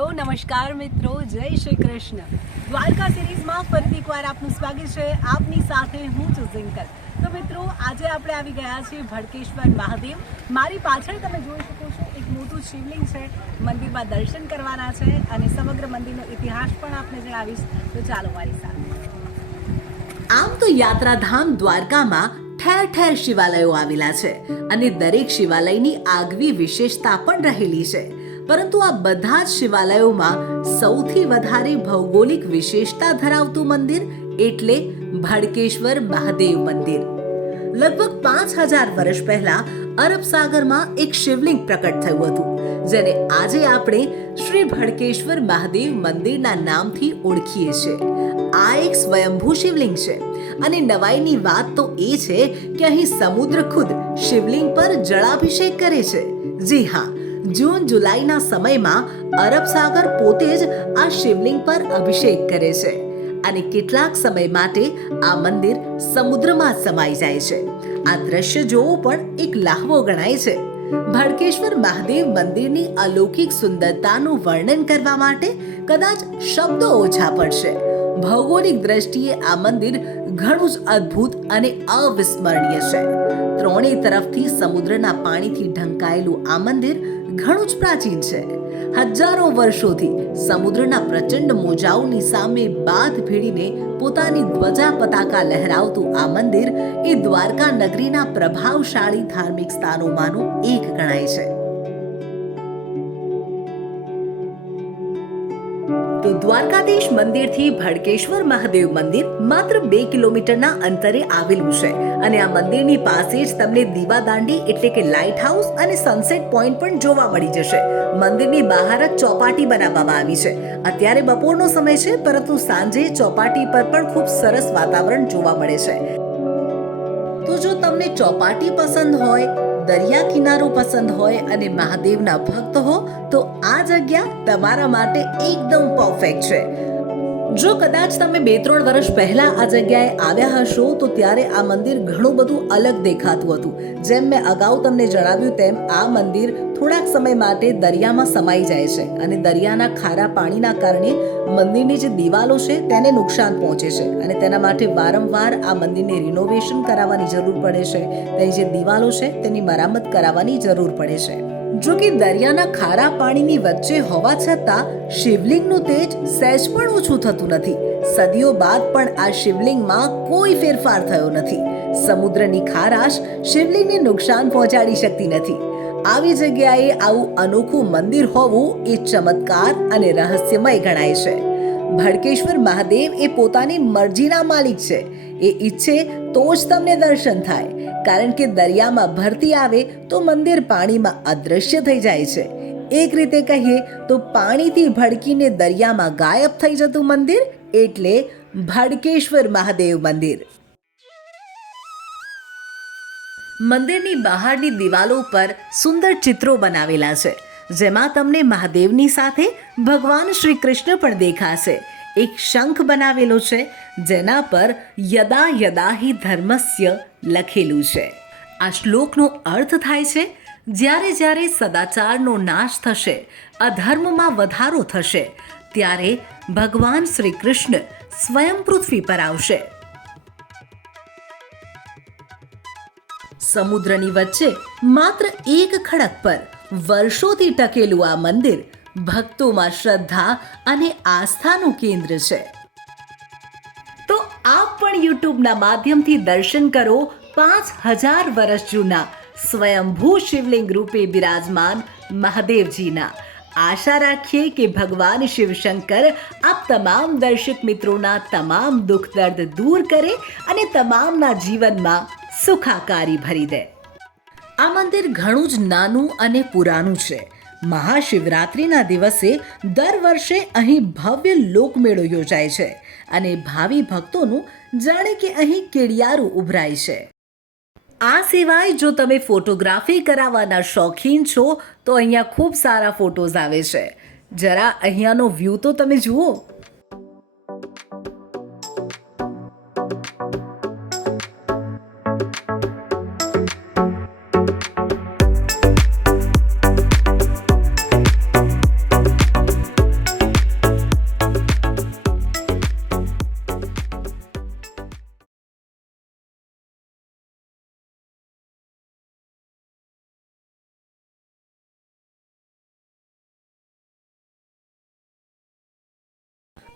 Hello નમસ્કાર મિત્રો, જય શ્રી કૃષ્ણ. દ્વારકા સિરીઝમાં ફરી એકવાર આપનું સ્વાગત છે. આપની સાથે હું છું ઝિંકલ. તો મિત્રો, આજે આપણે આવી ગયા છીએ ભડકેશ્વર મહાદેવ. મારી પાછળ તમે જોઈ શકો છો એક મોટું શિવલિંગ છે. મંદિરમાં દર્શન કરવાના છે અને સમગ્ર મંદિરનો ઇતિહાસ પણ આપને જણાવીશ. તો ચાલો મારી સાથે. આમ તો યાત્રાધામ દ્વારકામાં ઠેર ઠેર શિવાલયો આવેલા છે અને દરેક શિવાલયની આગવી વિશેષતા પણ રહેલી છે. પરંતુ આ બધા જ શિવાલયોમાં સૌથી વધારે ભૌગોલિક વિશેષતા ધરાવતું મંદિર એટલે ભડકેશ્વર મહાદેવ મંદિર. લગભગ 5000 વર્ષ પહેલા અરબ સાગરમાં એક શિવલિંગ પ્રકટ થયું હતું, જેને આજે આપણે શ્રી ભડકેશ્વર મહાદેવ મંદિરના નામથી ઓળખીએ છીએ. આ એક સ્વયંભૂ શિવલિંગ છે અને નવાઈની વાત તો એ છે કે અહીં સમુદ્ર ખુદ શિવલિંગ પર જળાભિષેક કરે છે. જી હા, જૂન જુલાઈના સમયમાં અરબ સાગર પોતે જ આ શિવલિંગ પર અભિષેક કરે છે અને કેટલાક સમય માટે આ મંદિર સમુદ્રમાં સમાઈ જાય છે. આ દ્રશ્ય જોવો પણ એક લહાવો ગણાય છે. ભડકેશ્વર મહાદેવ મંદિરની અલૌકિક સુંદરતાનું વર્ણન કરવા માટે કદાચ શબ્દો ઓછા પડશે. ભૌગોલિક દ્રષ્ટિએ આ મંદિર ઘણું જ અદ્ભુત અને અવિસ્મરણીય છે. ત્રણેય તરફથી સમુદ્રના પાણીથી ઢંકાયેલું આ મંદિર ઘણું જ પ્રાચીન છે. હજારો વર્ષોથી સમુદ્રના પ્રચંડ મોજાઓની સામે બાથ ભીડીને પોતાની ધ્વજા પતાકા લહેરાવતું આ મંદિર એ દ્વારકા નગરીના પ્રભાવશાળી ધાર્મિક સ્થાનોમાંનું એક ગણાય છે. તો દ્વારકાધીશ મંદિરથી ભડકેશ્વર મહાદેવ મંદિર માત્ર 2 કિલોમીટરના અંતરે આવેલું છે અને આ મંદિરની પાસે જ તમને દીવાદાંડી એટલે કે લાઇટ હાઉસ અને સનસેટ પોઈન્ટ પણ જોવા મળી જશે. મંદિરની બહાર જ ચોપાટી બનાવવામાં આવી છે. અત્યારે બપોરનો સમય છે, પરંતુ સાંજે ચોપાટી પર પણ ખૂબ સરસ વાતાવરણ જોવા મળે છે. તો જો તમને ચોપાટી પસંદ હોય, દરિયા કિનારો પસંદ હોય અને મહાદેવના ભક્ત હો, તો આ જગ્યા તમારા માટે એકદમ પરફેક્ટ છે. જો કદાચ તમે 2-3 વર્ષ પહેલા આ જગ્યાએ આવ્યા હશો તો ત્યારે આ મંદિર ઘણું બધું અલગ દેખાતું હતું. જેમ મેં અગાઉ તમને જણાવ્યું તેમ આ મંદિર થોડાક સમય માટે દરિયામાં સમાઈ જાય છે અને દરિયાના ખારા પાણીના કારણે મંદિરની જે દિવાલો છે તેને નુકસાન પહોંચે છે અને તેના માટે વારંવાર આ મંદિરને રિનોવેશન કરાવવાની જરૂર પડે છે. તેની જે દિવાલો છે તેની મરામત કરાવવાની જરૂર પડે છે. જો કે દરિયાના ખારા પાણીની વચ્ચે હોવા છતાં શિવલિંગનું તેજ સહેજ પણ ઓછું થતું નથી. સદીઓ બાદ પણ આ શિવલિંગમાં કોઈ ફેરફાર થયો નથી. સમુદ્રની ખારાશ શિવલિંગને નુકસાન પહોંચાડી શકતી નથી. આવી જગ્યાએ આવું અનોખું મંદિર હોવું એ ચમત્કાર અને રહસ્યમય ગણાય છે. ભડકેશ્વર મહાદેવ એ પોતાની મરજીના માલિક છે. એ ઈચ્છે તો જ તમને દર્શન થાય, કારણ કે દરિયામાં ભરતી આવે તો મંદિર પાણીમાં અદૃશ્ય થઈ જાય છે. એક રીતે કહીએ તો પાણીથી ભડકીને દરિયામાં ગાયબ થઈ જતું મંદિર એટલે ભડકેશ્વર મહાદેવ મંદિર. મંદિરની બહારની દિવાલો પર સુંદર ચિત્રો બનાવેલા છે, જેમાં તમને મહાદેવની સાથે ભગવાન શ્રી કૃષ્ણ પણ દેખાશે. એક શંખ બનાવેલો છે જેના પર યદા યદા હિ ધર્મસ્ય લખેલું છે. આ શ્લોકનો અર્થ થાય છે, જ્યારે જ્યારે સદાચારનો નાશ થશે, અધર્મમાં વધારો થશે, ત્યારે ભગવાન શ્રી કૃષ્ણ સ્વયં પૃથ્વી પર આવશે. સમુદ્રની વચ્ચે માત્ર એક ખડક પર વર્ષોથી ટકેલું આ મંદિર ભક્તોમાં શ્રદ્ધા અને આસ્થાનું કેન્દ્ર છે. તો આપ પણ યુટ્યુબના માધ્યમથી દર્શન કરો 5000 વર્ષ જૂના સ્વયંભૂ શિવલિંગ રૂપે બિરાજમાન મહાદેવજીના. આશા રાખીએ કે ભગવાન શિવશંકર આપ તમામ દર્શક મિત્રોના તમામ દુઃખ દર્દ દૂર કરે અને તમામના જીવનમાં સુખાકારી ભરી દે. આ મંદિર ઘણું જ નાનું અને પુરાણું છે. મહાશિવરાત્રિના દિવસે દર વર્ષે અહીં ભવ્ય લોકમેળો યોજાય છે અને ભાવિ ભક્તોનું જાણે કે અહીં કેડિયારું ઉભરાય છે. આ સિવાય જો તમે ફોટોગ્રાફી કરાવવાના શોખીન છો તો અહીંયા ખૂબ સારા ફોટોઝ આવે છે. જરા અહીંયાનો વ્યૂ તો તમે જુઓ.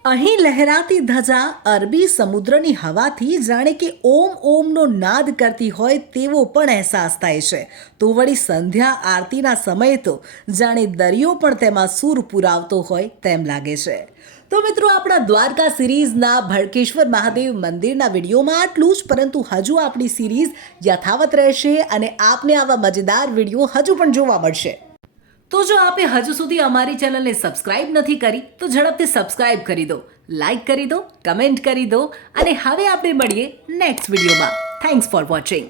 અહીં લહેરાતી ધજા અરબી સમુદ્રની હવાથી જાણે કે ઓમ ઓમનો નાદ કરતી હોય તેવો પણ અહેસાસ થાય છે. તો વળી સંધ્યા આરતીના સમયે તો જાણે દરિયો પણ તેમાં સૂર પુરાવતો હોય તેમ લાગે છે. તો મિત્રો, આપણા દ્વારકા સિરીઝના ભડકેશ્વર મહાદેવ મંદિરના વિડીયોમાં આટલું જ, પરંતુ હજુ આપણી સિરીઝ યથાવત રહેશે અને આપને આવા મજેદાર વિડીયો હજુ પણ જોવા મળશે. તો જો આપે હજુ સુધી અમારી ચેનલને સબસ્ક્રાઇબ નથી કરી તો ઝડપથી સબસ્ક્રાઇબ કરી દો, લાઈક કરી દો, કમેન્ટ કરી દો અને હવે આપણે મળીએ નેક્સ્ટ વિડીયોમાં. Thanks for watching.